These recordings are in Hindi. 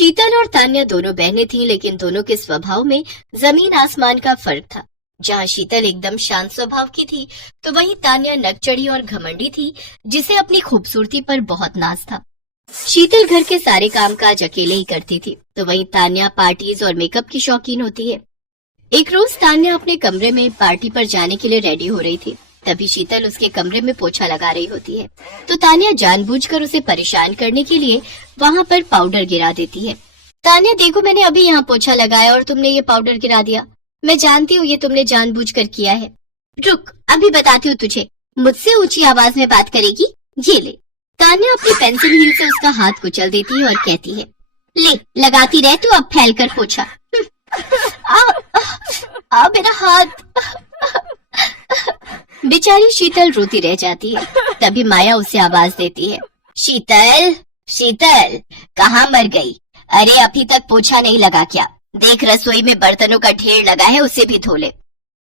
शीतल और तान्या दोनों बहनें थीं, लेकिन दोनों के स्वभाव में जमीन आसमान का फर्क था। जहाँ शीतल एकदम शांत स्वभाव की थी, तो वहीं तान्या नकचढ़ी और घमंडी थी, जिसे अपनी खूबसूरती पर बहुत नाज था। शीतल घर के सारे कामकाज अकेले ही करती थी, तो वहीं तान्या पार्टीज और मेकअप की शौकीन होती है। एक रोज तान्या अपने कमरे में पार्टी पर जाने के लिए रेडी हो रही थी। तभी शीतल उसके कमरे में पोछा लगा रही होती है, तो तान्या जानबूझकर उसे परेशान करने के लिए वहाँ पर पाउडर गिरा देती है। तान्या, देखो, मैंने अभी यहाँ पोछा लगाया और तुमने ये पाउडर गिरा दिया। मैं जानती हूँ ये तुमने जानबूझकर किया है। रुक, अभी बताती हूँ तुझे। मुझसे ऊंची आवाज में बात करेगी? ये ले। तान्या अपनी पेंसिल हील से उसका हाथ कुचल देती है और कहती है, ले लगाती रह तू अब फैल कर पोछा। मेरा हाथ। बेचारी शीतल रोती रह जाती है। तभी माया उसे आवाज देती है, शीतल, शीतल, कहाँ मर गई? अरे अभी तक पोछा नहीं लगा क्या? देख, रसोई में बर्तनों का ढेर लगा है, उसे भी धो ले।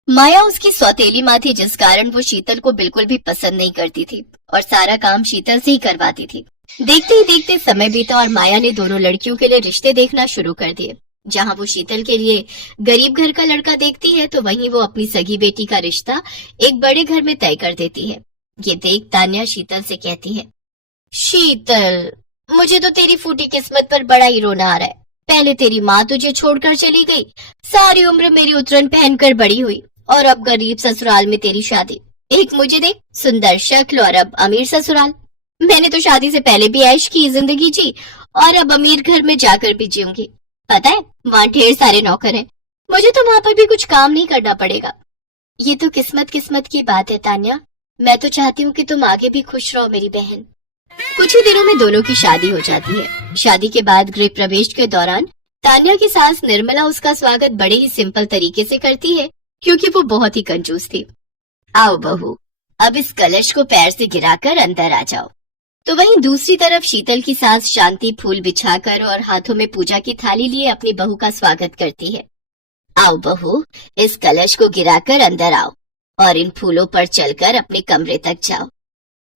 माया उसकी सौतेली माँ थी, जिस कारण वो शीतल को बिल्कुल भी पसंद नहीं करती थी और सारा काम शीतल से ही करवाती थी। देखते ही देखते समय बीता और माया ने दोनों लड़कियों के लिए रिश्ते देखना शुरू कर दिए। जहाँ वो शीतल के लिए गरीब घर का लड़का देखती है, तो वहीं वो अपनी सगी बेटी का रिश्ता एक बड़े घर में तय कर देती है। ये देख तान्या शीतल से कहती है, शीतल, मुझे तो तेरी फूटी किस्मत पर बड़ा ही रोना आ रहा है। पहले तेरी माँ तुझे छोड़कर चली गई, सारी उम्र मेरी उतरन पहनकर बड़ी हुई, और अब गरीब ससुराल में तेरी शादी। एक मुझे देख, सुंदर शक्ल, और अब अमीर ससुराल। मैंने तो शादी से पहले भी ऐश की जिंदगी जी और अब अमीर घर में जाकर भी जीऊंगी। पता है, वहाँ ढेर सारे नौकर हैं, मुझे तो वहाँ पर भी कुछ काम नहीं करना पड़ेगा। ये तो किस्मत की बात है तान्या। मैं तो चाहती हूँ कि तुम आगे भी खुश रहो मेरी बहन। कुछ ही दिनों में दोनों की शादी हो जाती है। शादी के बाद गृह प्रवेश के दौरान तान्या की सास निर्मला उसका स्वागत बड़े ही सिंपल तरीके से करती है, क्योंकि वो बहुत ही कंजूस थी। आओ बहू, अब इस कलश को पैर से गिराकर अंदर आ जाओ। तो वहीं दूसरी तरफ शीतल की सास शांति फूल बिछाकर और हाथों में पूजा की थाली लिए अपनी बहू का स्वागत करती है। आओ बहू, इस कलश को गिराकर अंदर आओ और इन फूलों पर चलकर अपने कमरे तक जाओ।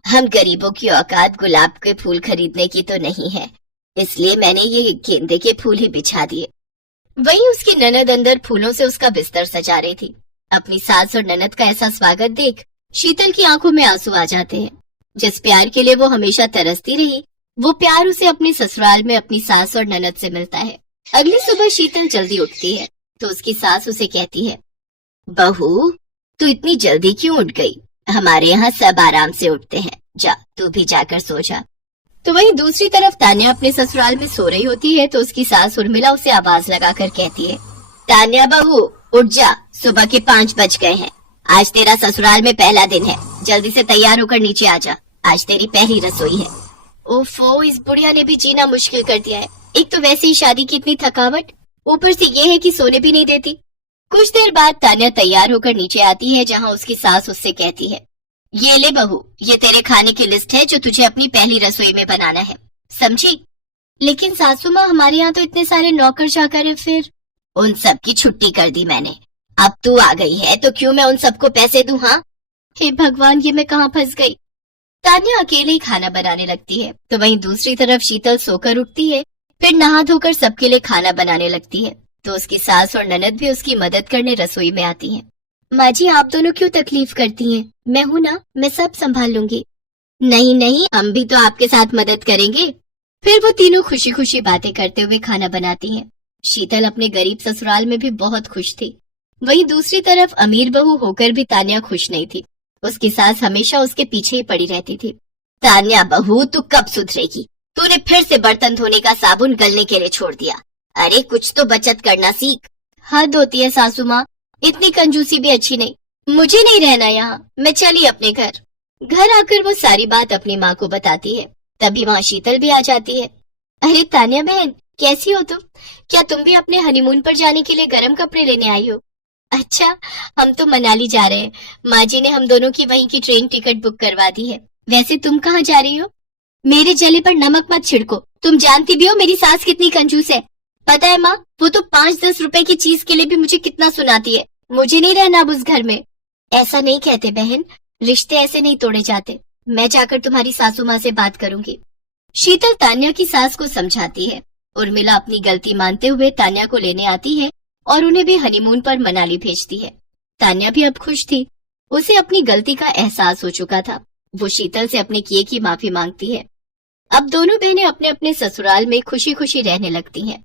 हम गरीबों की औकात गुलाब के फूल खरीदने की तो नहीं है, इसलिए मैंने ये गेंदे के फूल ही बिछा दिए। वहीं उसकी ननद अंदर फूलों से उसका बिस्तर सजा रही थी। अपनी सास और ननद का ऐसा स्वागत देख शीतल की आंखों में आंसू आ जाते हैं। जिस प्यार के लिए वो हमेशा तरसती रही, वो प्यार उसे अपने ससुराल में अपनी सास और ननद से मिलता है। अगली सुबह शीतल जल्दी उठती है, तो उसकी सास उसे कहती है, बहू, तू इतनी जल्दी क्यों उठ गई? हमारे यहाँ सब आराम से उठते हैं, जा तू भी जाकर सो जा। तो वहीं दूसरी तरफ तान्या अपने ससुराल में सो रही होती है, तो उसकी सास उर्मिला उसे आवाज लगाकर कहती है, तान्या बहू, उठ जा, सुबह के 5 बज गए हैं। आज तेरा ससुराल में पहला दिन है, जल्दी से तैयार होकर नीचे आ जा, आज तेरी पहली रसोई है। ओफो, इस बुढ़िया ने भी जीना मुश्किल कर दिया है। एक तो वैसे ही शादी की इतनी थकावट, ऊपर से ये है कि सोने भी नहीं देती। कुछ देर बाद तान्या तैयार होकर नीचे आती है, जहाँ उसकी सास उससे कहती है, ये ले बहू, ये तेरे खाने की लिस्ट है जो तुझे अपनी पहली रसोई में बनाना है, समझी? लेकिन सासू माँ, हमारे यहाँ तो इतने सारे नौकर चाकर हैं। फिर उन सब की छुट्टी कर दी मैंने। अब तू आ गई है तो क्यों मैं उन सबको पैसे दूं? हाँ, हे भगवान, ये मैं कहाँ फंस गई। तान्या अकेले ही खाना बनाने लगती है, तो वहीं दूसरी तरफ शीतल सोकर उठती है, फिर नहा धोकर सबके लिए खाना बनाने लगती है। तो उसकी सास और ननद भी उसकी मदद करने रसोई में आती हैं। माँ जी, आप दोनों क्यों तकलीफ करती हैं? मैं हूँ ना, मैं सब संभाल लूंगी। नहीं नहीं, हम भी तो आपके साथ मदद करेंगे। फिर वो तीनों खुशी खुशी बातें करते हुए खाना बनाती हैं। शीतल अपने गरीब ससुराल में भी बहुत खुश थी। वहीं दूसरी तरफ अमीर बहू होकर भी तान्या खुश नहीं थी। उसकी सास हमेशा उसके पीछे ही पड़ी रहती थी। तान्या बहू, तू कब सुधरेगी? तूने फिर से बर्तन धोने का साबुन गलने के लिए छोड़ दिया। अरे कुछ तो बचत करना सीख। हद होती है सासू माँ, इतनी कंजूसी भी अच्छी नहीं। मुझे नहीं रहना यहाँ, मैं चली अपने घर। घर आकर वो सारी बात अपनी माँ को बताती है। तभी वहाँ शीतल भी आ जाती है। अरे तान्या बहन, कैसी हो तुम? क्या तुम भी अपने हनीमून पर जाने के लिए गर्म कपड़े लेने आई हो? अच्छा, हम तो मनाली जा रहे हैं। माँ जी ने हम दोनों की वहीं की ट्रेन टिकट बुक करवा दी है। वैसे तुम कहाँ जा रही हो? मेरे जले पर नमक मत छिड़को। तुम जानती भी हो मेरी सास कितनी कंजूस है। पता है माँ, वो तो 5-10 रुपए की चीज के लिए भी मुझे कितना सुनाती है। मुझे नहीं रहना अब उस घर में। ऐसा नहीं कहते बहन, रिश्ते ऐसे नहीं तोड़े जाते। मैं जाकर तुम्हारी सासू माँ से बात करूंगी। शीतल तान्या की सास को समझाती है। उर्मिला अपनी गलती मानते हुए तान्या को लेने आती है और उन्हें भी हनीमून पर मनाली भेजती है। तान्या भी अब खुश थी। उसे अपनी गलती का एहसास हो चुका था। वो शीतल से अपने किए की माफी मांगती है। अब दोनों बहनें अपने अपने ससुराल में खुशी खुशी रहने लगती हैं।